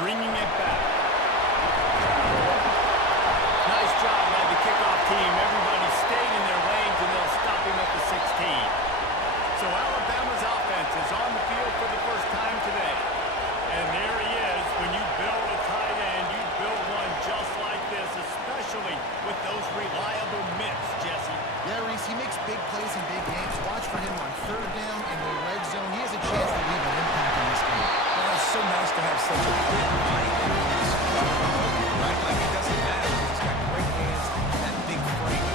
bringing it back. Nice job by the kickoff team. Everybody stayed in their lanes, and they'll stop him at the 16. So Alabama's offense is on the field for the first time today. And there he is. When you build a tight end, you build one just like this, especially with those reliable mitts, Jesse. Yeah, Reese, he makes big plays in big games. Watch for him on third down in the red zone. He has a chance to leave an impact in this game. Well, it's so nice to have such a big body and right? Like it doesn't matter because he's got great hands and that big frame.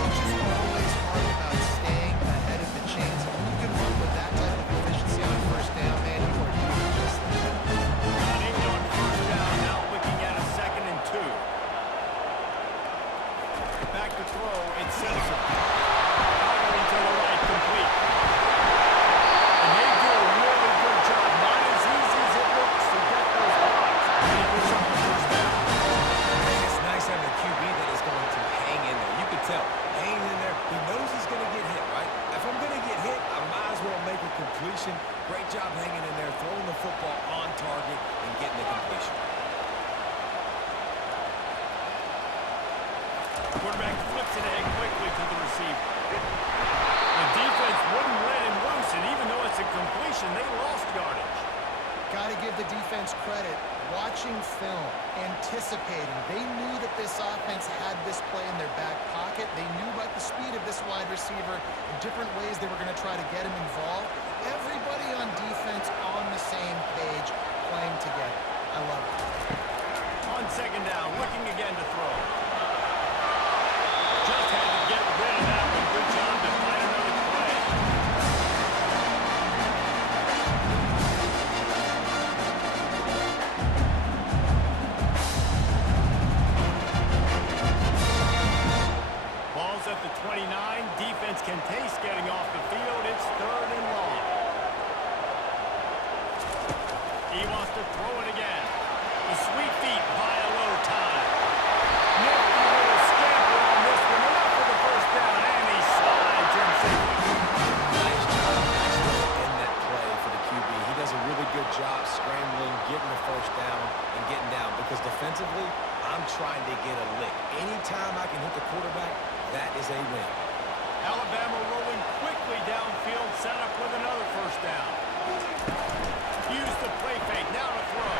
Coach is always hard about staying ahead of the chains. And when you can run with that type of efficiency on first down, man, you are doing just that. Not even on first down, now looking at a 2nd and 2. Back to throw, it's Simpson. Firing to the right, complete. And they do a really good job. Not as easy as it looks to get those blocks. And he puts up the first down. And it's nice having a QB that is going to hang in there. You can tell, hanging in there, he knows he's going to get hit, right? If I'm going to get hit, I might as well make a completion. Great job hanging in there, throwing the football on target and getting the completion. Quarterback flips it ahead quickly to the receiver. The defense wouldn't let him loose, and even though it's a completion, they lost yardage. Got to give the defense credit. Watching film, anticipating. They knew that this offense had this play in their back pocket. They knew about the speed of this wide receiver and different ways they were going to try to get him involved. Everybody on defense on the same page, playing together. I love it. On 2nd down, looking again to throw. Just had to get rid of that one. Good job to find another play. Ball's at the 29. Defense can taste getting off the field. It's 3rd and long. He wants to throw it again. The sweet feet buy a little time. Nifty little scamper on this one. Enough for the first down, and he slides in safely. Nice job, nice way to end that play for the QB. He does a really good job scrambling, getting the first down, and getting down. Because defensively, I'm trying to get a lick. Anytime I can hit the quarterback, that is a win. Alabama rolling quickly downfield, set up with another first down. Use the play fake, now to throw.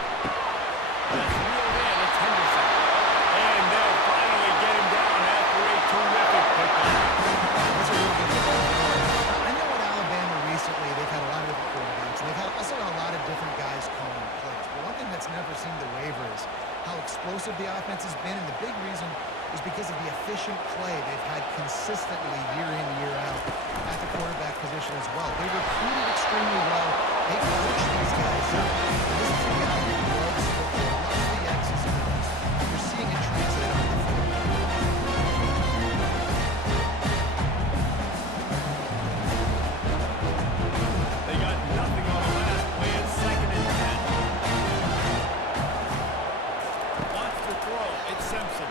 That's reeled in, it's Henderson. And they'll finally get him down after a terrific pickup. That's a real good one. I know at Alabama recently, they've had a lot of different quarterbacks. And they've also had a lot of different guys calling plays. But one thing that's never seemed to waver is how explosive the offense has been. And the big reason is because of the efficient play they've had consistently year in, year out at the quarterback position as well. They recruited extremely well. They coach these guys up. This is a guy who loves football, loves the X's and O's. You're seeing it translate on the field. They got nothing on the last play. It's 2nd and 10. Wants to throw. It's Simpson.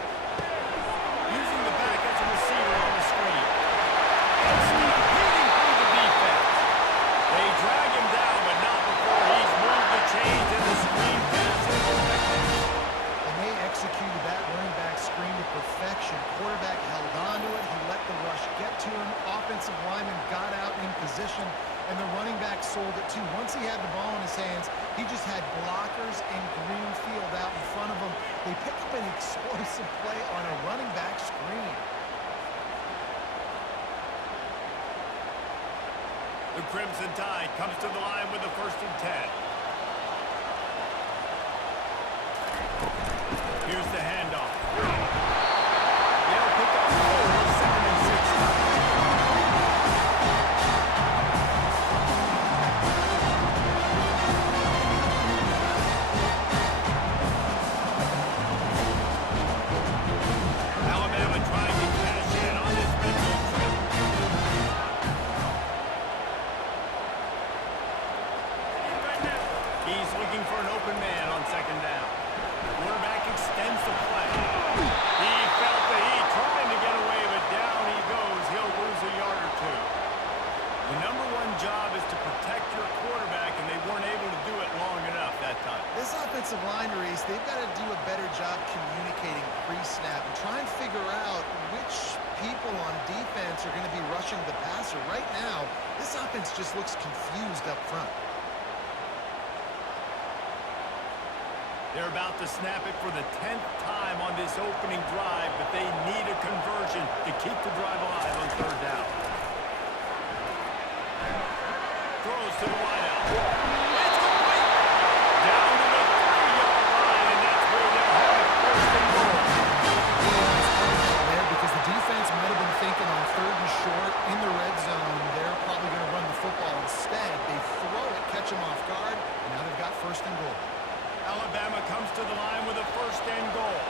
Using the back as a receiver on the screen. And stampeding through the defense. They drag him down, but not before he's moved the chains and the screen pass is effective. And they executed that running back screen to perfection. Quarterback held on to it. He let the rush get to him. Offensive lineman got out in position, and the running back sold it too. Once he had the ball in his hands, he just had blockers and green field out in front of him. They picked up an explosive play on a running back screen. The Crimson Tide comes to the line with the 1st and 10. Here's the handoff. They'll pick up 4, 2nd and 6. Alabama trying to cash in on this mental trip. He's looking for an open man on 2nd down. Quarterback extends the play. He felt the heat, trying to get away, but down he goes. He'll lose a yard or two. The #1 job is to protect your quarterback, and they weren't able to do it long enough that offensive line, Reese, they've got to do a better job communicating pre-snap and try and figure out which people on defense are going to be rushing the passer. Right now, this offense just looks confused up front. They're about to snap it for the 10th time on this opening drive, but they need a conversion to keep the drive alive on third down. Throws to the wideout. It's complete. Down to the 3-yard line, and that's where they'll have it first and goal. There because the defense might have been thinking on third and short in the red zone. They're probably going to run the football instead. They throw it, catch them off guard, and now they've got first and goal. Alabama comes to the line with a first and goal.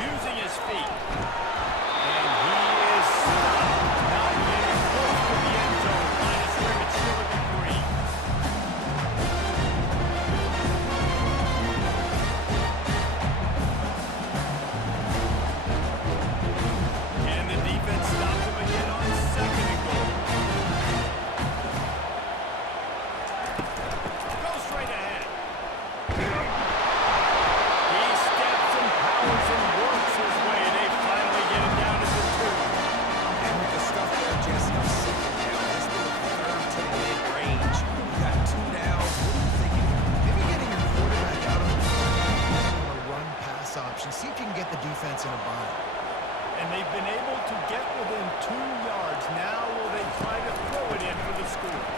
Using his feet. And he is stopped. Not getting close to the end zone. Line of scrimmage still at the 3. Can the defense stop him again on second and goal? Straight ahead. He steps and powers and works his way. They finally get him down to the 2. And with the stuff there, Jesse, on second down, this is the third to mid-range. You got 2 downs. What are you thinking? Maybe getting your quarterback out on a run-pass option. See if you can get the defense in a bind. And they've been able to get within 2 yards. Now will they try to throw it in for the score?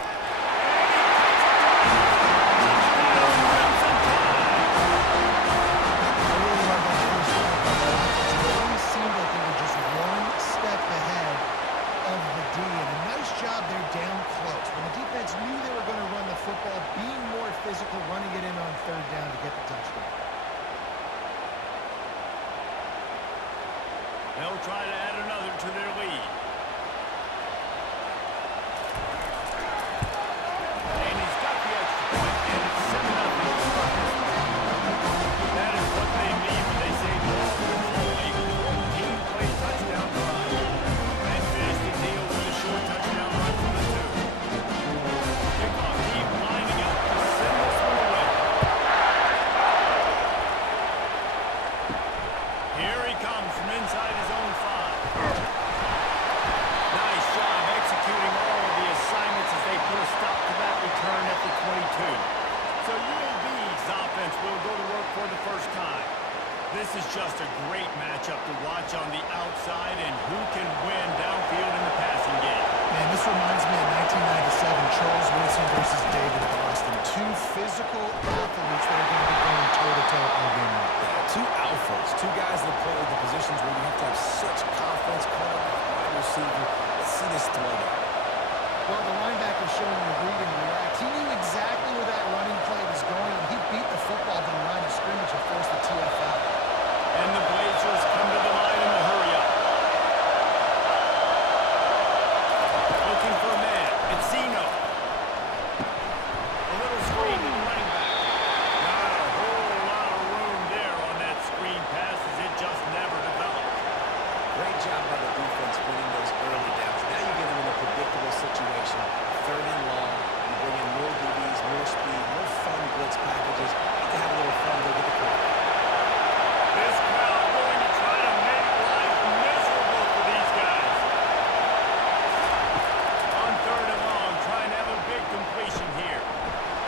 Physical, running it in on third down to get the touchdown. They'll try to add another to their lead. And he's got the extra point, and it's 7-0. That is what they mean when they say ball control, a 14-play touchdown drive. And finish the deal with a short touchdown run from the 2. Kickoff team lining up to send this one away. Here he comes from inside his own 5. Nice job executing all of the assignments as they put a stop to that return at the 22. So UAB's offense will go to work for the first time. This is just a great matchup to watch on the outside, and who can win downfield in the passing game. Man, this reminds me of 1997, Charles Wilson versus David Boston. 2 physical athletes that are going to be going toe-to-toe all game long. Yeah, 2 alphas, 2 guys that play the positions where you have to have such confidence, cornerback, wide receiver. Let's see this throw down. Well, the linebacker showing the read and react. He knew exactly where that running play was going, and he beat the football to the line of scrimmage and forced the TFL. And the Blazers come to the line in the hurry-up. Looking for a man. It's Zeno. A little screen to the running back. Not a whole lot of room there on that screen pass as it just never developed. Great job by the defense winning those early downs. Now you get them in a predictable situation. Third and long. You bring in more DBs, more speed, more fun blitz packages. You can have a little fun. Go get the quarterback. This crowd going to try to make life miserable for these guys. On third and long, trying to have a big completion here.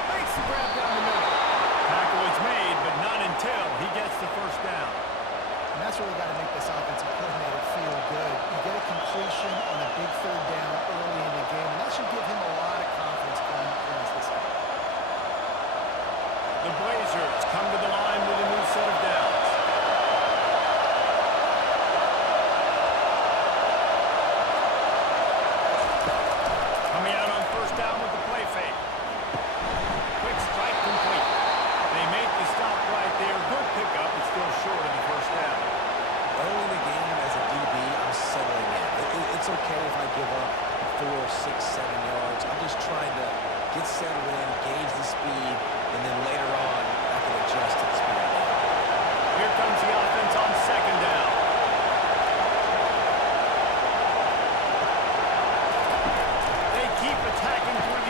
Makes the grab down the middle. Tackle is made, but not until he gets the first down. And that's really got to make this offensive coordinator feel good. You get a completion on a big third down early in the game, and that should give him a lot of confidence going against this game. The Blazers come to the line with a new set of downs. Coming out on first down with the play fake. Quick strike complete. They make the stop right there. Good pickup, but still short of the first down. Early in the game as a DB, I'm settling in. It's okay if I give up 4, 6, 7 yards. I'm just trying to get settled in, gauge the speed, and then later on, I can adjust to the speed of the game. Here comes the offense on second down. They keep attacking through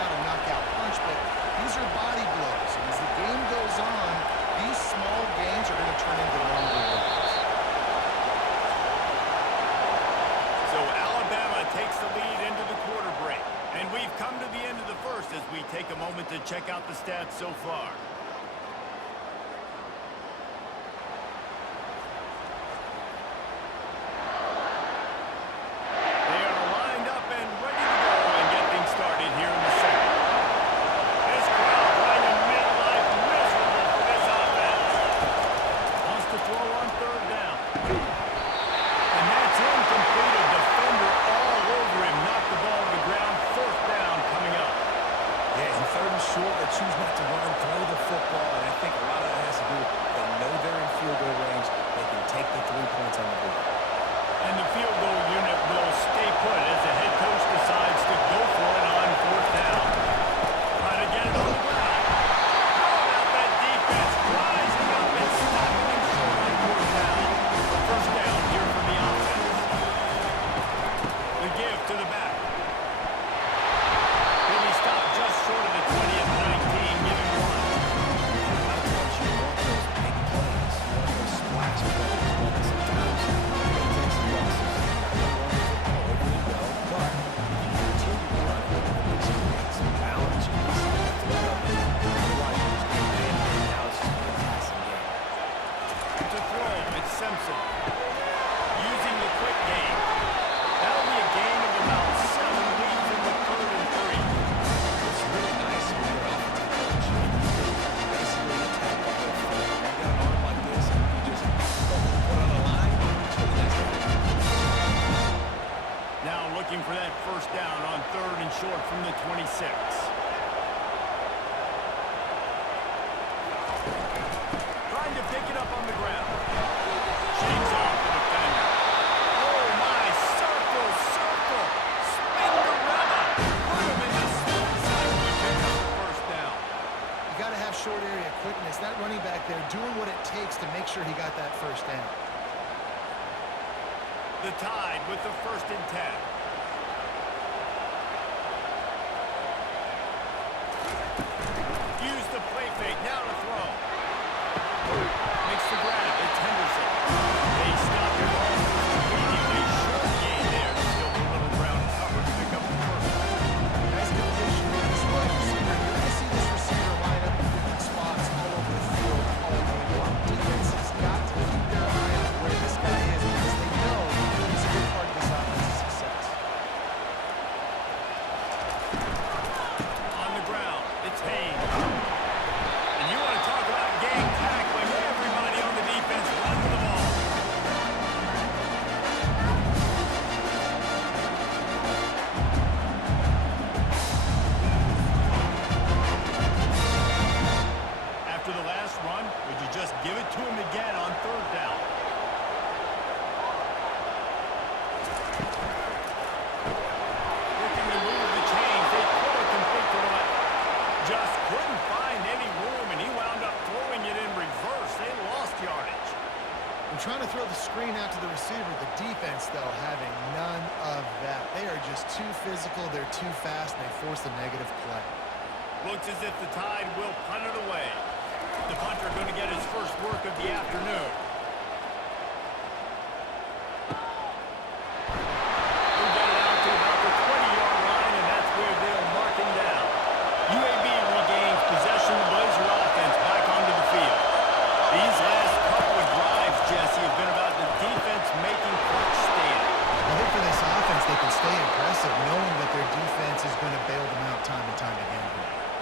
not a knockout punch, but these are body blows. And as the game goes on, these small gains are going to turn into longer ones. So Alabama takes the lead into the quarter break. And we've come to the end of the first as we take a moment to check out the stats so far. They are lined up and ready to go and get things started here in the second. This crowd trying to make life miserable for this offense. Wants to throw on third down. And that's incomplete. A defender all over him. Knocked the ball to the ground. Fourth down coming up. Yeah, in third and short, they choose not to run, throw the football, and I think a lot of that has to do with they know they're in field goal range. They can take the 3 points on the board. And the field goal unit will stay put as the head coach decides to go for it on fourth down. Trying to get it on the ground. How about that defense rising up and stopping him short on fourth down? First down here for the offense. The give to the back. He'll be stopped just short of the 20 at the 19, giving one. A lot of times you want those big plays, you want those splash plays, but sometimes you're going to take some losses. You're not going to run the football overly well, but if you continue to run it, at least create some balance, you can see that throw up. Otherwise, you're just going to abandon it. Now it's just going to be a passing game. To throw, it's Simpson. Using the quick game. That'll be a gain of about 7 leads in the third and 3. It's really nice when you're an offensive coach. You can basically attack the whole field. You got an arm like this, and you just put on a line. It's really nice to have. Now looking for that first down on third and short from the 26. Trying to pick it up on the ground. Shakes off the defender. Oh my, circle, circle. Spin-the-rella. Put him in the smooth side to pick up the first down. You got to have short area quickness. That running back there doing what it takes to make sure he got that first down. The Tide with the first and 10. Use the play fake. Now to throw. Makes the grab. It's Henderson. They stop him almost immediately. Short gain there. Still a little ground cover to pick up the first. Nice completion with this wide receiver. You're going to see this receiver line up in different spots all over the field all day long. Defense has got to keep their eye on where this guy is because they know he's a good part of this offense's success. On the ground. It's Haynes. And you want to talk about gang tackling. Everybody on the defense run to the ball. After the last run, would you just give it to him again on third down? Looking to move the chains. They throw it complete to the left. Just couldn't find any room, and he wound up throwing it in reverse. They lost yardage. And trying to throw the screen out to the receiver. The defense, though, having none of that. They are just too physical. They're too fast, and they force the negative play. Looks as if the Tide will punt it away. The punter going to get his first work of the afternoon. He'll get it out to about the 20-yard line, and that's where they'll mark him down. UAB regains possession of the Blazer offense back onto the field. These last couple of drives, Jesse, have been about the defense making clutch stand. I think for this offense, they can stay aggressive knowing that their defense is going to bail them out time and time again.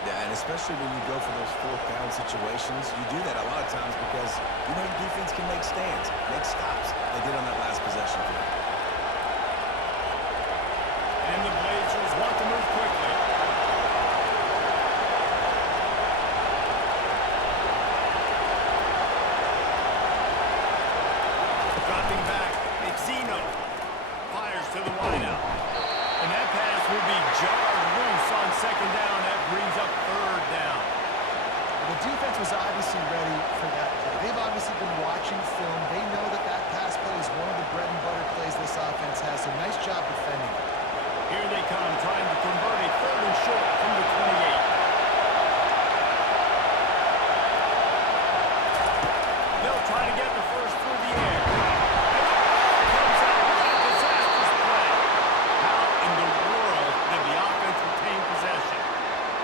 Yeah, and especially when you go for those fourth down situations, you do that a lot of times because you know your defense can make stands, make stops. They did on that last possession for them. And the Blazers want to move quickly. Dropping back, Exino fires to the wideout. And that pass will be jarred loose on second down. That brings up third down. The defense was obviously ready for that play. They've obviously been watching film. They know that that pass play is one of the bread and butter plays this offense has. So nice job defending. Here they come, trying to convert a third and short from the 28. They'll try to get the first through the air. And the ball comes out. What a disastrous play. How in the world did the offense retain possession?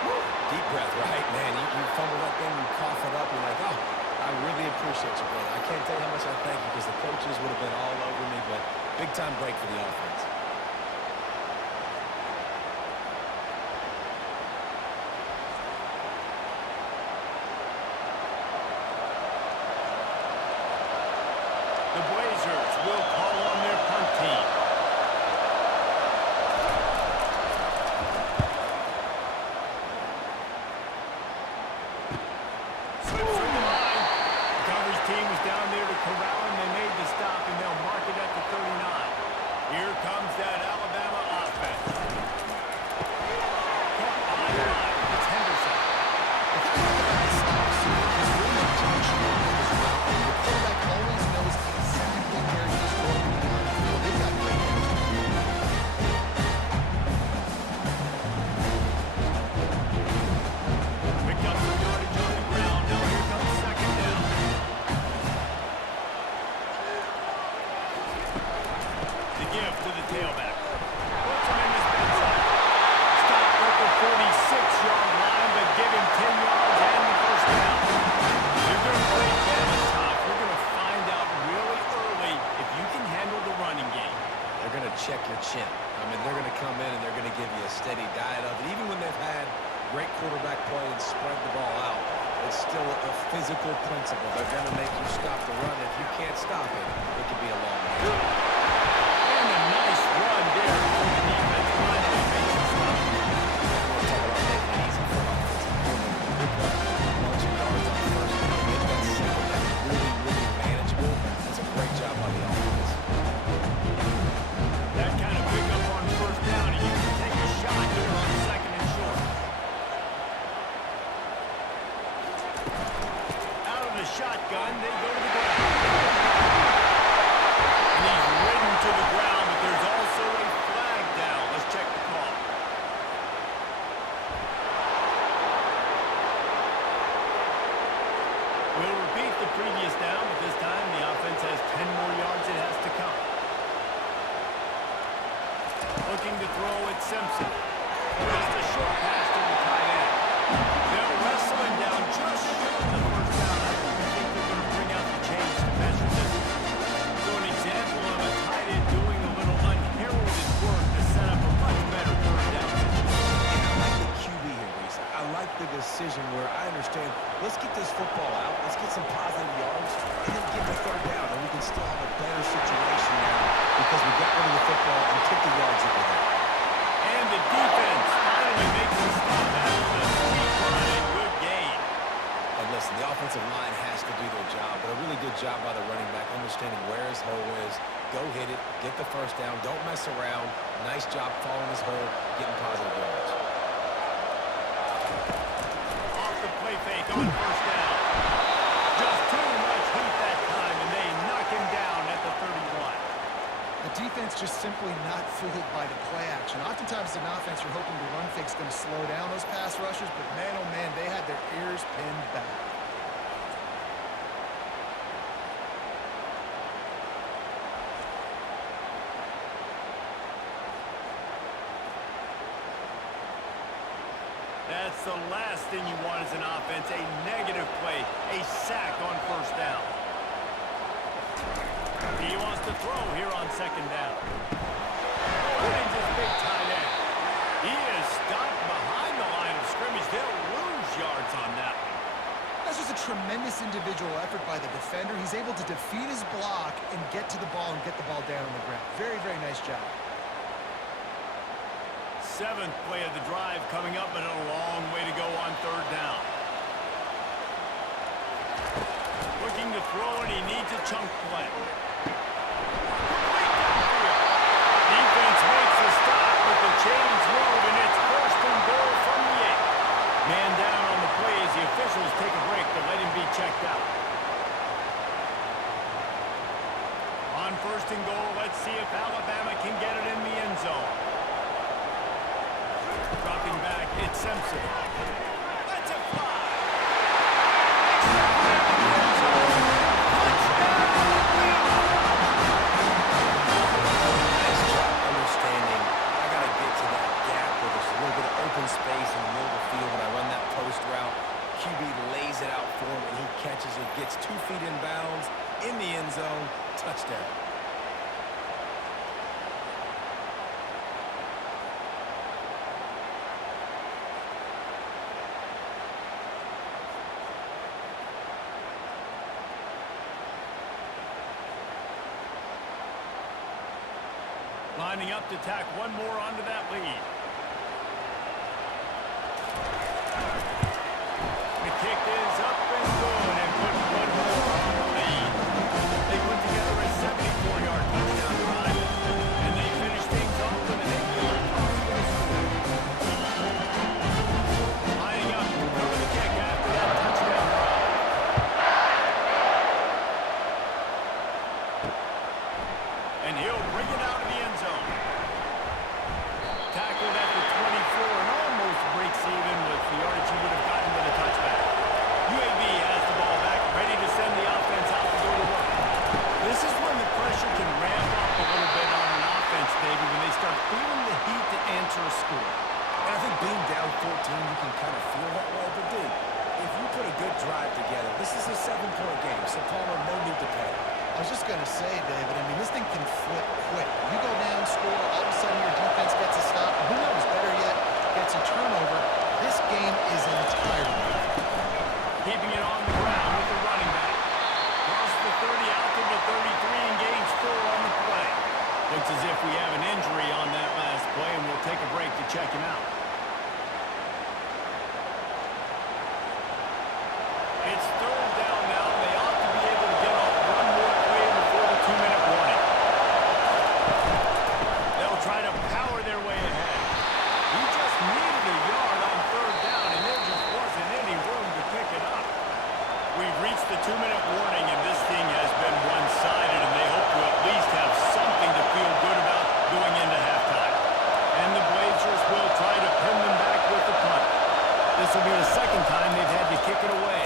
Woo. Deep breath, right? Man, you fumble that thing, you cough it up, you're like, oh, I really appreciate you, brother. I can't tell you how much I thank you because the coaches would have been all over me, but big-time break for the offense. The Blazers will call on their punt team. Slips through the line. The coverage team was down there to corral him. They made the stop, and they'll mark it at the 39. Here comes that Alabama offense. Caught behind the line. It's Henderson. The thing I like about the stop receiver is really intentional with his route. The quarterback always knows exactly where he's going to be on the field. They've got great chemistry. Picked up some yardage on the ground. Now here comes second down. The give to the tailback. Puts him in his backside. Stop at the 46-yard line, but give him 10 yards and the first down. You're going to play Bama tough. You're going to find out really early if you can handle the running game. They're going to check your chin. I mean, they're going to come in and they're going to give you a steady diet of it. Even when they've had great quarterback play and spread the ball out, it's still a physical principle. They're going to make you stop the run. If you can't stop it, it could be a long game. And a nice run there from the defense. Finally makes it stop. We'll talk about making it easy for an offensive coordinator. Good play. A bunch of yards on first down. Make that second down really, really manageable. That's a great job by the offense. That kind of pickup on first down, and you can take a shot here on second and short. Out of the shotgun, they go to the ground. And he's ridden to the ground, but there's also a flag down. Let's check the call. We'll repeat the previous down, but this time the offense has 10 more yards it has to come. Looking to throw at Simpson. Just a short pass to the tight end. They'll wrestle him down just short of the first down. I think they're going to bring out the chains to measure this. So an example of a tight end doing a little unheralded work to set up a much better third down situation. And I like the QB here, Reese. I like the decision where I understand, let's get this football out, let's get some positive yards, and then get the third down, and we can still have a better situation now because we got rid of the football and took the yards that were there. And the defense finally makes a stop after the sweet run and good gain. And listen, the offensive line has to do their job, but a really good job by the running back, understanding where his hole is, go hit it, get the first down, don't mess around. Nice job following his hole, getting positive yards. Off the play fake on first down. Just too much heat that time, and they knock him down at the 31. The defense just simply not fooled by the play action. Oftentimes, as an offense, you're hoping the run fake's going to slow down those pass rushers, but man, oh man, they had their ears pinned back. That's the last thing you want as an offense, a negative play, a sack on first down. He wants to throw here on second down. Finds his big tight end. He is stopped behind the line of scrimmage. They'll lose yards on that one. That's just a tremendous individual effort by the defender. He's able to defeat his block and get to the ball and get the ball down on the ground. Very, very nice job. Seventh play of the drive coming up, but a long way to go on third down. Looking to throw, and he needs a chunk play. Defense makes a stop, but the chains move, and it's first and goal from the 8. Man down on the play as the officials take a break to let him be checked out. On first and goal, let's see if Alabama can get it in the end zone. Dropping back Simpson. Let's it fly. Nice job understanding. I got to get to that gap where there's a little bit of open space in the middle of the field when I run that post route. QB lays it out for him, and he catches it, gets 2 feet in bounds, in the end zone, touchdown. Lining up to tack one more onto that lead. The kick is up and good and put one more on the lead. They put together a 74-yard touchdown drive, and they finish things off with an 8-yard toss for the score. Lining up to cover the kick after that touchdown drive. And he'll bring it out of the end zone. Tackled at the 24 and almost breaks even with the yardage he would have gotten with a touchback. UAB has the ball back, ready to send the offense out to go to work. This is when the pressure can ramp up a little bit on an offense, David, when they start feeling the heat to answer a score. And I think being down 14, you can kind of feel that way. But, dude, if you put a good drive together, this is a 7-point game, so Palmer, no need to panic. I was just going to say, David, I mean, this thing can flip quick. You go down, score, all of a sudden your defense gets a stop. Who knows, better yet, gets a turnover. This game is entirely different. Keeping it on the ground with the running back. Cross the 30 out to the 33 and gains 4 on the play. Looks as if we have an injury on that last play, and we'll take a break to check him out. It's 3rd down now. They ought to be able to get off one more play before the 2-minute warning. They'll try to power their way ahead. He just needed a yard on 3rd down, and there just wasn't any room to pick it up. We've reached the 2-minute warning, and this thing has been one-sided, and they hope to at least have something to feel good about going into halftime. And the Blazers will try to pin them back with the punt. This will be the 2nd time they've had to kick it away.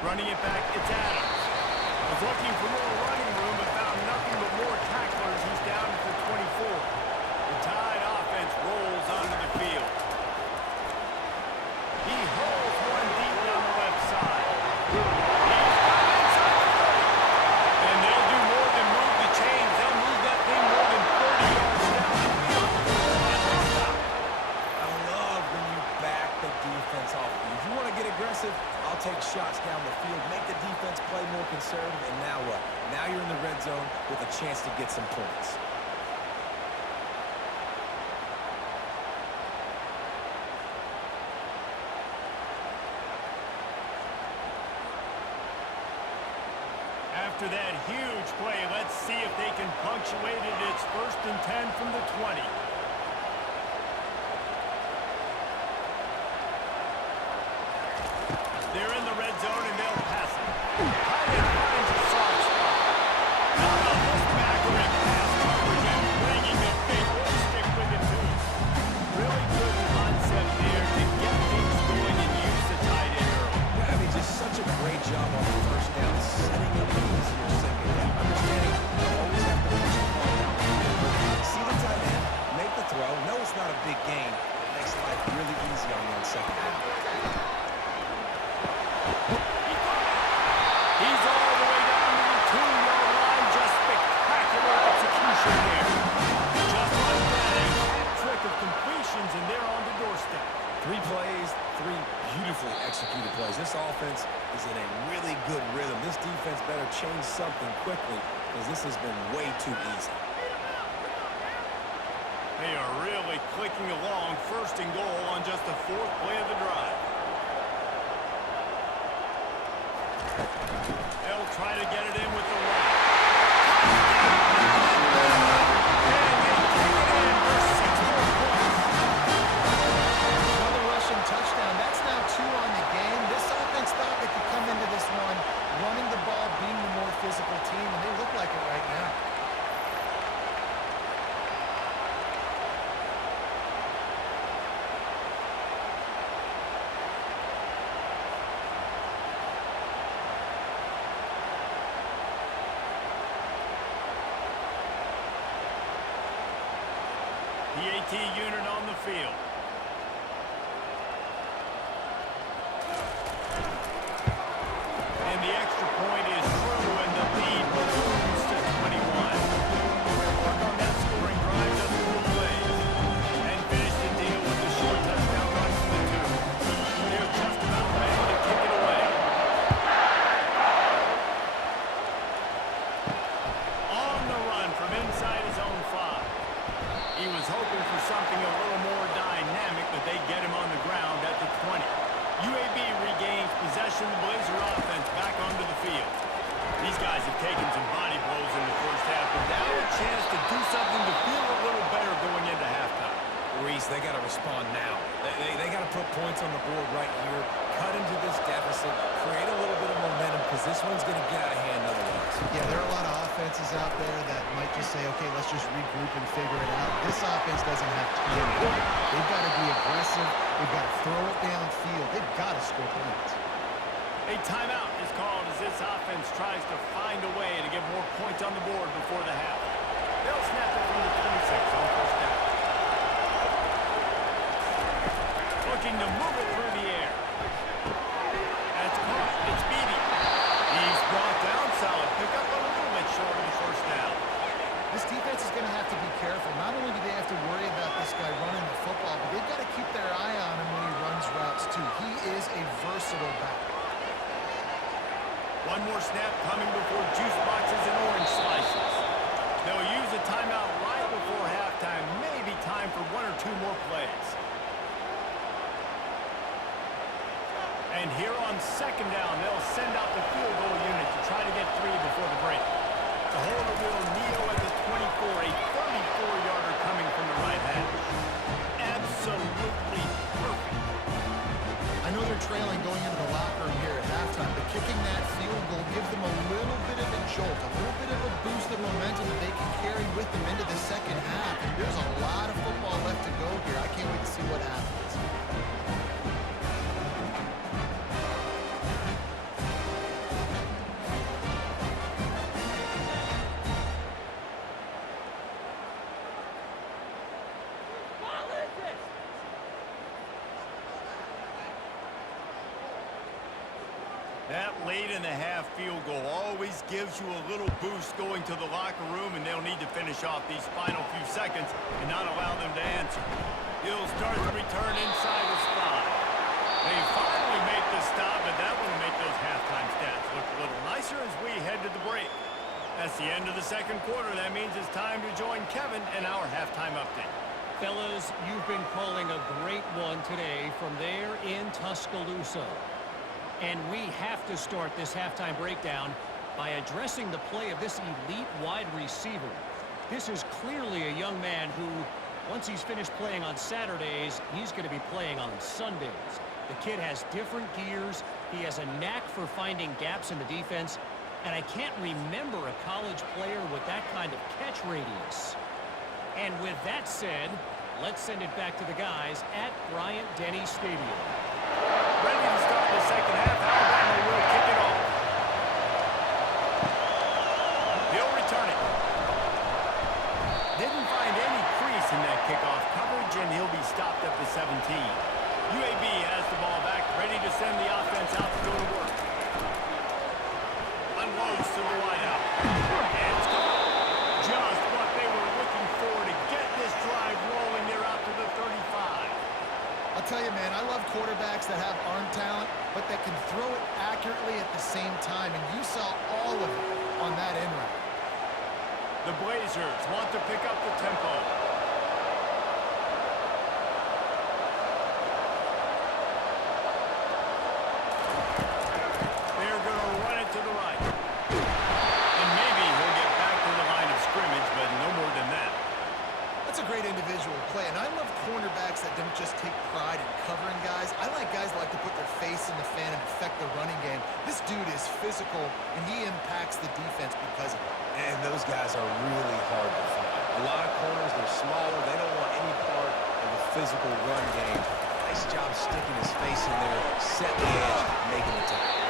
Running it back, it's Adams. Was looking for more running room, but found nothing but more tacklers. He's down at the 24. The Tide offense rolls onto the field. He hurls one deep down the left side. He's got inside the 30. And they'll do more than move the chains. They'll move that thing more than 30 yards down the field before it's finally stopped. I love when you back the defense off. If you want to get aggressive, I'll take shots down the field, make the defense play more conservative, and now what? Now you're in the red zone with a chance to get some points. After that huge play, let's see if they can punctuate it. It's 1st and 10 from the 20. They're in the red zone, and they'll pass it. Hyatt finds a soft spot. Not a backer in pass coverage and bringing the big old stick with it, too. Really good concept there to get things going and use the tight end early. Yeah, I mean, just such a great job on the 1st down, setting up an easier 2nd down. Understanding you always have to push the ball down. See the tight end, make the throw. No, it's not a big gain. It makes life really easy on you on 2nd down. He's all the way down to the 2-yard line. Just spectacular execution there. Just like that, a hat trick of completions, and they're on the doorstep. 3 plays, 3 beautifully executed plays. This offense is in a really good rhythm. This defense better change something quickly because this has been way too easy. They are really clicking along. 1st and goal on just the 4th play of the drive. They'll try to get it in with the run. And they take it in for 6 more points. Another rushing touchdown. That's now 2 on the game. This offense thought they could come into this one running the ball, being the more physical team, and they look like it right now. PAT unit on the field. And the extra point is true, and the lead balloons to 21. We'll work on that scoring drive just a few plays and finish the deal with the short touchdown run from the two. They're just about ready to kick it away. On the run from inside his own 5. He was hoping for something a little more dynamic, but they get him on the ground at the 20. UAB regains possession of the Blazer offense back onto the field. These guys have taken some body blows in the first half, but now a chance to do something to feel a little better going into halftime. Reese, they got to respond now. They got to put points on the board right here, cut into this deficit, create a little bit of momentum, because this one's going to get out of hand otherwise. Yeah, there are a lot of offenses out there that might just say, okay, let's just regroup and figure it out. This offense doesn't have time. They've got to be aggressive. They've got to throw it downfield. They've got to score points. A timeout is called as this offense tries to find a way to get more points on the board before the half. They'll snap it from the 26 on first down. Looking to move it through the air. That's caught. It's Beebe. He's brought down solid. Pick up a little bit short of the first down. This defense is going to have to be careful. Not only do they have to worry about this guy running the football, but they've got to keep their eye on him when he runs routes too. He is a versatile back. One more snap coming before juice boxes and orange slices. They'll use a timeout right before halftime. Maybe time for 1 or 2 more plays. And here on second down, they'll send out the field goal unit to try to get 3 before the break. The holder will kneel at the 24, a 34-yarder coming from the right hash. Absolutely perfect. I know they're trailing going into the locker room here at halftime, but kicking that field goal gives them a little bit of a jolt, a little bit of a boost of momentum that they can carry with them into the second half. And there's a lot of football left to go here. I can't wait to see what happens. That late-in-the-half field goal always gives you a little boost going to the locker room, and they'll need to finish off these final few seconds and not allow them to answer. He'll start the return inside his 5. They finally make the stop, but that will make those halftime stats look a little nicer as we head to the break. That's the end of the second quarter. That means it's time to join Kevin in our halftime update. Fellas, you've been calling a great one today from there in Tuscaloosa. And we have to start this halftime breakdown by addressing the play of this elite wide receiver. This is clearly a young man who, once he's finished playing on Saturdays, he's going to be playing on Sundays. The kid has different gears. He has a knack for finding gaps in the defense. And I can't remember a college player with that kind of catch radius. And with that said, let's send it back to the guys at Bryant-Denny Stadium. Ready to start the second half. Alabama will kick it off. He'll return it. Didn't find any crease in that kickoff coverage, and he'll be stopped at the 17. UAB has the ball back, ready to send the offense out to go to work. Unloads to the wideout. And it's gone. Just what they were looking for to get this drive rolling. They're out to the 35. I'll tell you, man, I love quarterbacks that have arm talent, but that can throw it accurately at the same time, and you saw all of it on that end route. The Blazers want to pick up the tempo. They're going to run it to the right. And maybe he'll get back to the line of scrimmage, but no more than that. That's a great individual play, and I love cornerbacks that don't just take pride in covering guys. I like guys that like to put their face in the fan and affect the running game. This dude is physical, and he impacts the defense because of it. And those guys are really hard to find. A lot of corners, they're smaller. They don't want any part of the physical run game. Nice job sticking his face in there, setting the edge, making the tackle.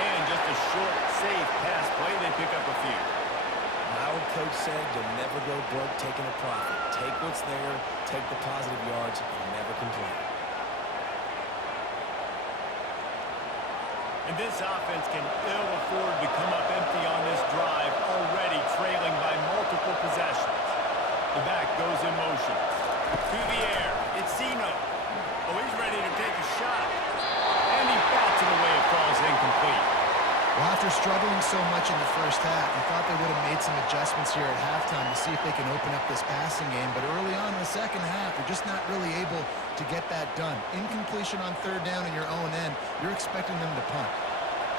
And just a short, safe pass play, they pick up a few. I would coach said, you'll never go broke taking a profit. Take what's there, take the positive yards, and never complain. And this offense can ill afford to come up empty on this drive, already trailing by multiple possessions. The back goes in motion. To the air. It's Zeno. Oh, he's ready to take a shot. And he bats it away. It falls incomplete. Well, after struggling so much in the first half, you thought they would have made some adjustments here at halftime to see if they can open up this passing game. But early on in the second half, they're just not really able to get that done. Incompletion on third down in your own end, you're expecting them to punt.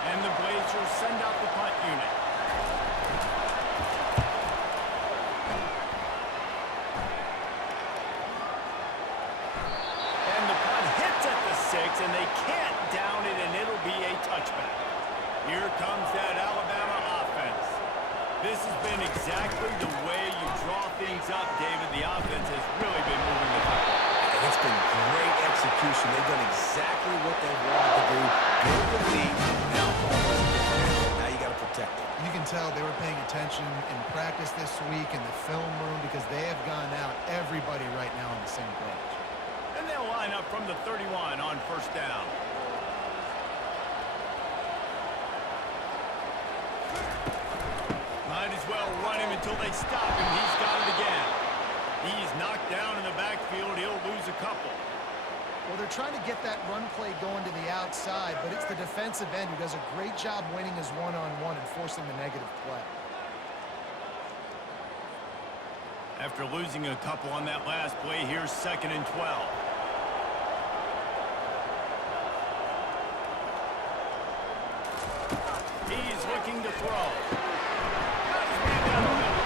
And the Blazers send out the punt unit. And the punt hits at the 6, and they can't down it, and it'll be a touchback. Here comes that Alabama offense. This has been exactly the way you draw things up, David. The offense has really been moving the football. And it's been great execution. They've done exactly what they wanted to do. Build the lead. Now ball wasn't defended. Now you got to protect it. You can tell they were paying attention in practice this week in the film room because they have gone out, everybody right now on the same page. And they'll line up from the 31 on first down. Might as well run him until they stop him. He's got it again. He's knocked down in the backfield. He'll lose a couple. Well, they're trying to get that run play going to the outside, but it's the defensive end who does a great job winning his one-on-one and forcing the negative play. After losing a couple on that last play, here's 2nd and 12. He's looking to throw. Got his man down the middle.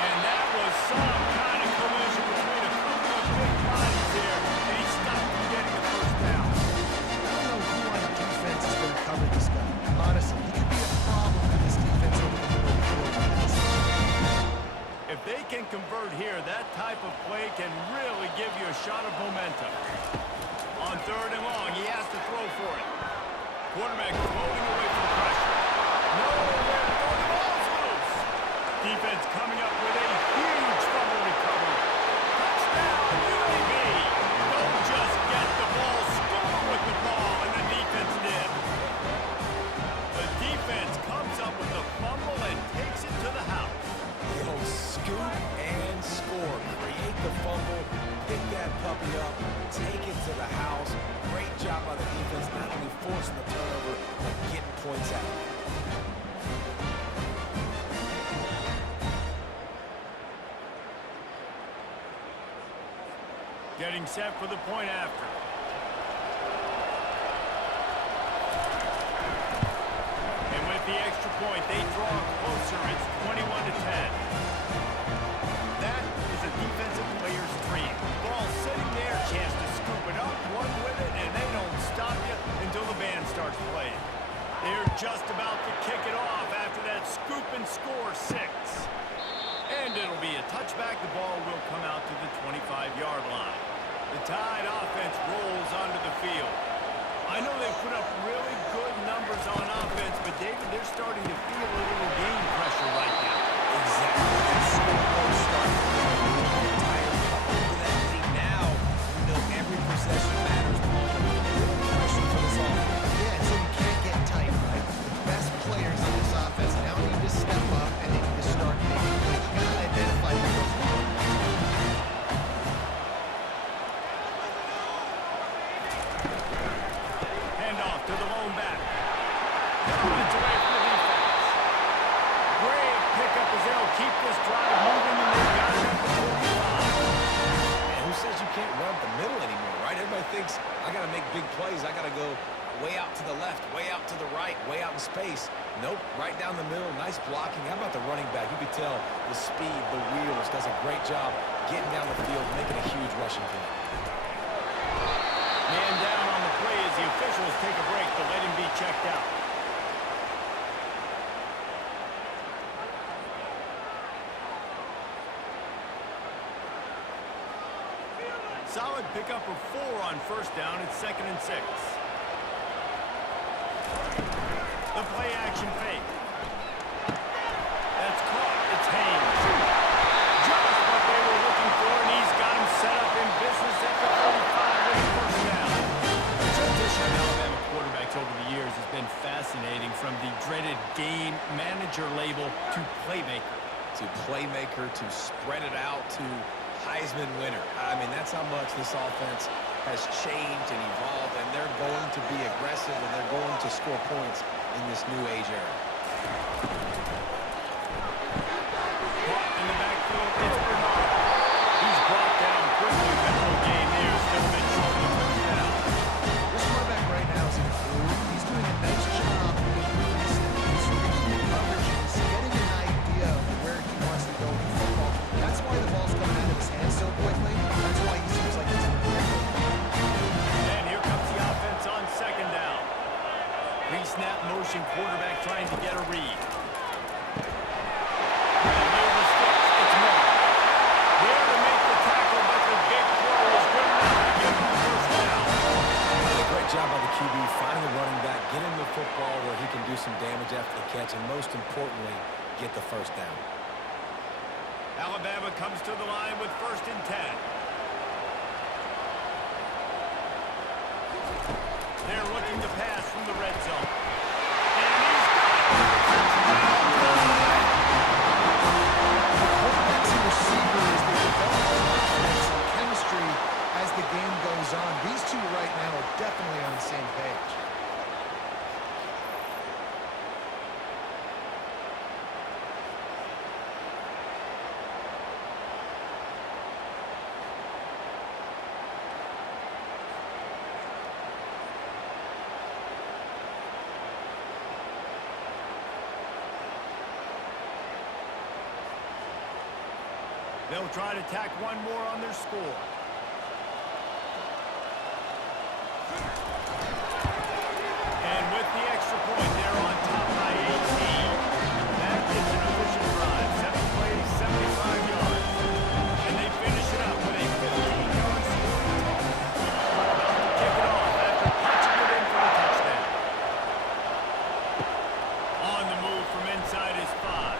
And that was some kind of collision between a couple of big bodies there, and he stopped from getting the first down. I don't know who on defense is going to cover this guy. Honestly, he could be a problem for this defense over the middle of the field. If they can convert here, that type of play can really give you a shot of momentum. On 3rd and long, he has to throw for it. Quarterback floating away from pressure. Nowhere to go. The ball's loose. Defense coming up with a huge fumble recovery. Touchdown, UAB. Don't just get the ball, score with the ball, and the defense did. The defense comes up with the fumble and takes it to the house. He'll scoop and score. Create the fumble, pick that puppy up, take it to the house. Great job by the defense, not only forcing the turnover, but getting points out. Getting set for the point after. And with the extra point, they draw closer. It's 21-10. That is a defensive player's dream. Ball sitting there, chance to scoop it up, run with it, and they don't stop you until the band starts playing. They're just about to kick it off after that scoop and score 6. And it'll be a touchback. The ball will come out to the 25-yard line. The Tide offense rolls onto the field. I know they've put up really good numbers on offense, but David, they're starting to feel a little game pressure right now. Exactly. That scoreboard starting to get a little bit tired. Coupled with that lead now, you know every possession matters. A little pressure for this offense. Yeah, so you can't get tight, right? The best players in this offense now need to step up and they need to start making plays. You got to identify where those are. Handoff to the lone back. It's away from the defense. Great pickup as they'll keep this drive moving, and they've got it up to 45. And who says you can't run the middle anymore, right? Everybody thinks, I got to make big plays. I got to go way out to the left, way out to the right, way out in space. Nope, right down the middle. Nice blocking. How about the running back? You could tell the speed, the wheels, does a great job getting down the field, making a huge rushing play. Man down on the play as the officials take a break to let him be checked out. Solid pickup of 4 on first down. It's 2nd and 6. The play action fake. That's caught. It's Haynes. playmaker. To playmaker, to spread it out, to Heisman winner. I mean, that's how much this offense has changed and evolved, and they're going to be aggressive, and they're going to score points in this new age era. Caught in the backfield, it's Bernard. He's brought down quickly. Mental game here, still been short of the touchdown. This quarterback right now is in a groove. He's doing a nice job with release. He's reading the coverages, getting an idea of where he wants to go with football. That's why the ball's coming out of his hands so quickly. That's why he seems like he's in a great rhythm. And here comes the offense on second down. Pre-snap motion, quarterback trying to get a read. And near the sticks, it's Moore. There to make the tackle, but the big throw is good enough to give him the first down. A great job by the QB, finding the running back, get him the football where he can do some damage after the catch, and most importantly, get the first down. Alabama comes to the line with 1st and 10. They're looking to pass from the red zone. And he's got it. Quarterbacks and receivers, they develop confidence and chemistry as the game goes on. These two right now are definitely on the same page. They'll try to tack one more on their score. And with the extra point, they're on top by 18. That is an efficient drive. 7 plays, 75 yards. And they finish it up with a 15-yard scoring toss. About to kick it off after punching it in for the touchdown. On the move from inside his 5.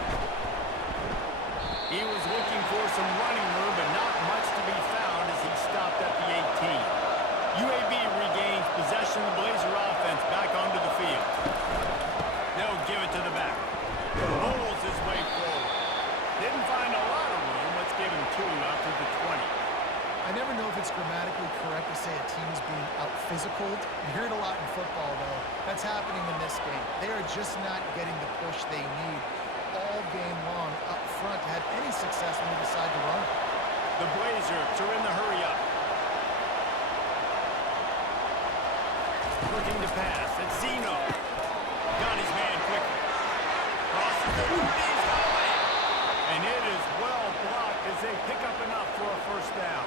He was looking for some running room, but not much to be found as he stopped at the 18. UAB regains possession of the Blazer offense back onto the field. They'll give it to the back. Rolls his way forward. Didn't find a lot of room. Let's give him 2 out to the 20. I never know if it's grammatically correct to say a team is being out-physicaled. You hear it a lot in football, though. That's happening in this game. They are just not getting the push they need all game long up front to have any success when they decide to run. The Blazers are in the hurry-up. Looking to pass. It's Zeno. Got his man quickly. Crosses the 40. He's got a man. And it is well blocked as they pick up enough for a first down.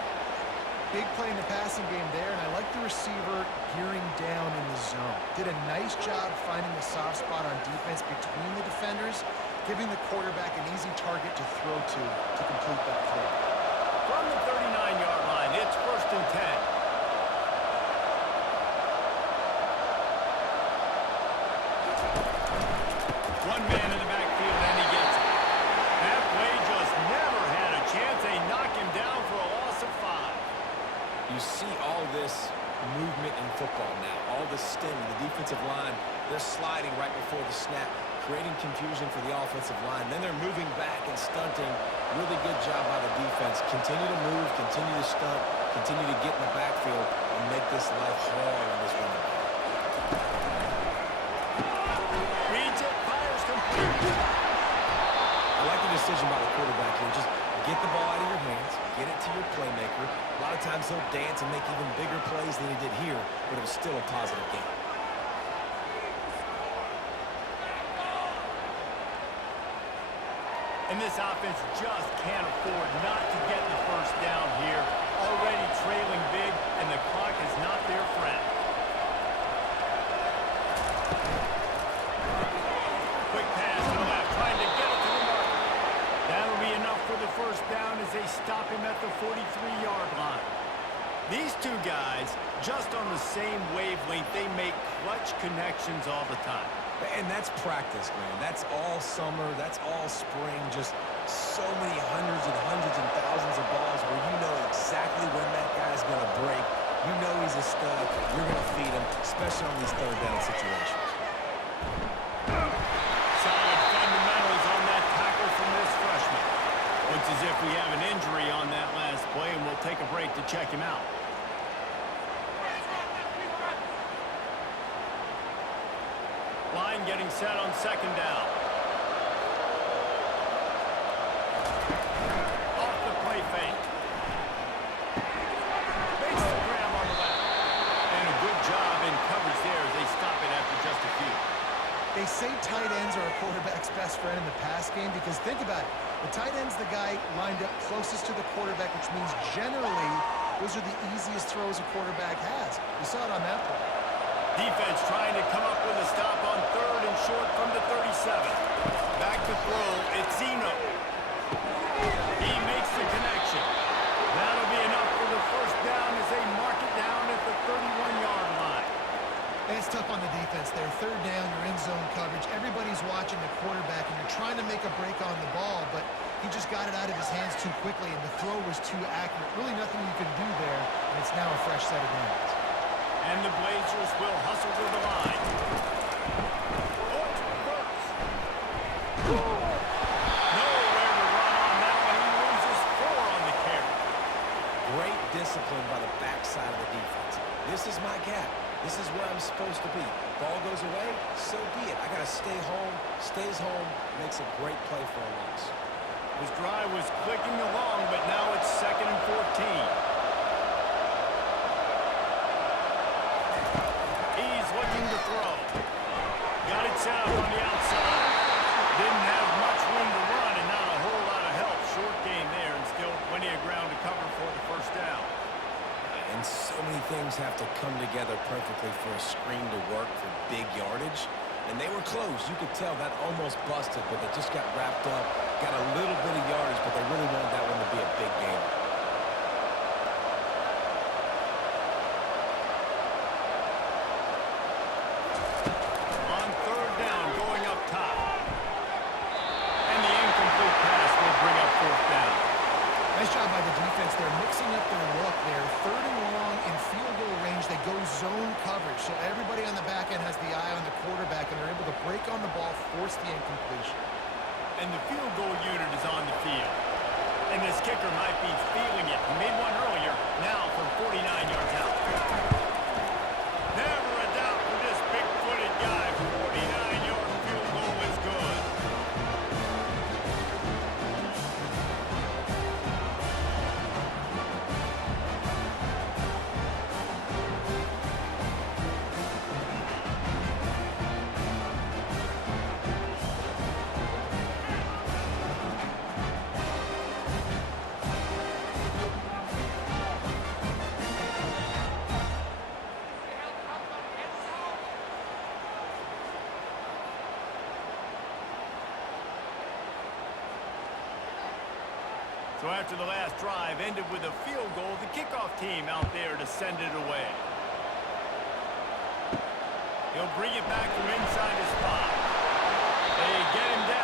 Big play in the passing game there, and I like the receiver gearing down in the zone. Did a nice job finding the soft spot on defense between the defenders, giving the quarterback an easy target to throw to complete that throw. From the 39-yard line, it's 1st and 10. One man in the backfield, and he gets it. That play just never had a chance. They knock him down for a loss of 5. You see all this movement in football now, all the stemming, the defensive line, they're sliding right before the snap, creating confusion for the offensive line. Then they're moving back and stunting. Really good job by the defense. Continue to move, continue to stunt, continue to get in the backfield and make this life hard on this running back. Reads it, fires complete. I like the decision by the quarterback here. Just get the ball out of your hands, get it to your playmaker. A lot of times he'll dance and make even bigger plays than he did here, but it was still a positive game. And this offense just can't afford not to get the first down here. Already trailing big, and the clock is not their friend. Quick pass to the left, trying to get it to the mark. That'll be enough for the first down as they stop him at the 43-yard line. These two guys, just on the same wavelength, they make clutch connections all the time. And that's practice, man. That's all summer. That's all spring. Just so many hundreds and thousands of balls where you know exactly when that guy's going to break. You know he's a stud. You're going to feed him, especially on these third down situations. Solid fundamentals on that tackle Looks as if we have an injury on that last play, and we'll take a break to check him out. Line getting set on second down. Off the play fake. Makes the grab on the left. And a good job in coverage there as they stop it after just a few. They say tight ends are a quarterback's best friend in the pass game because think about it. The tight end's the guy lined up closest to the quarterback, which means generally those are the easiest throws a quarterback has. You saw it on that play. Defense trying to come up with a stop on third and short from the 37. Back to throw, it's Zeno. He makes the connection. That'll be enough for the first down as they mark it down at the 31-yard line. And it's tough on the defense there. Third down, you're in zone coverage. Everybody's watching the quarterback, and you're trying to make a break on the ball, but he just got it out of his hands too quickly, and the throw was too accurate. Really nothing you can do there, and it's now a fresh set of downs. And the Blazers will hustle to the line. Oh, it's reverse. Nowhere to run on that one. He loses 4 on the carry. Great discipline by the backside of the defense. This is my gap. This is where I'm supposed to be. Ball goes away, so be it. I got to stay home. Stays home. Makes a great play for a loss. His drive was clicking along, but now it's 2nd and 14. Looking to throw. Got it set up on the outside. Didn't have much room to run and not a whole lot of help. Short game there and still plenty of ground to cover for the first down. And so many things have to come together perfectly for a screen to work for big yardage. And they were close. You could tell that almost busted, but they just got wrapped up. Got a little bit of yardage, but they really wanted that one to be a big game. Nice job by the defense. They're mixing up their look there. 3rd and long in field goal range. They go zone coverage. So everybody on the back end has the eye on the quarterback, and they're able to break on the ball, force the incompletion. And the field goal unit is on the field. And this kicker might be feeling it. He made one earlier, now from 49 yards out. Never a doubt for this big-footed guy. 49-yard field goal is good. So after the last drive ended with a field goal, the kickoff team out there to send it away. He'll bring it back from inside his 5. They get him down.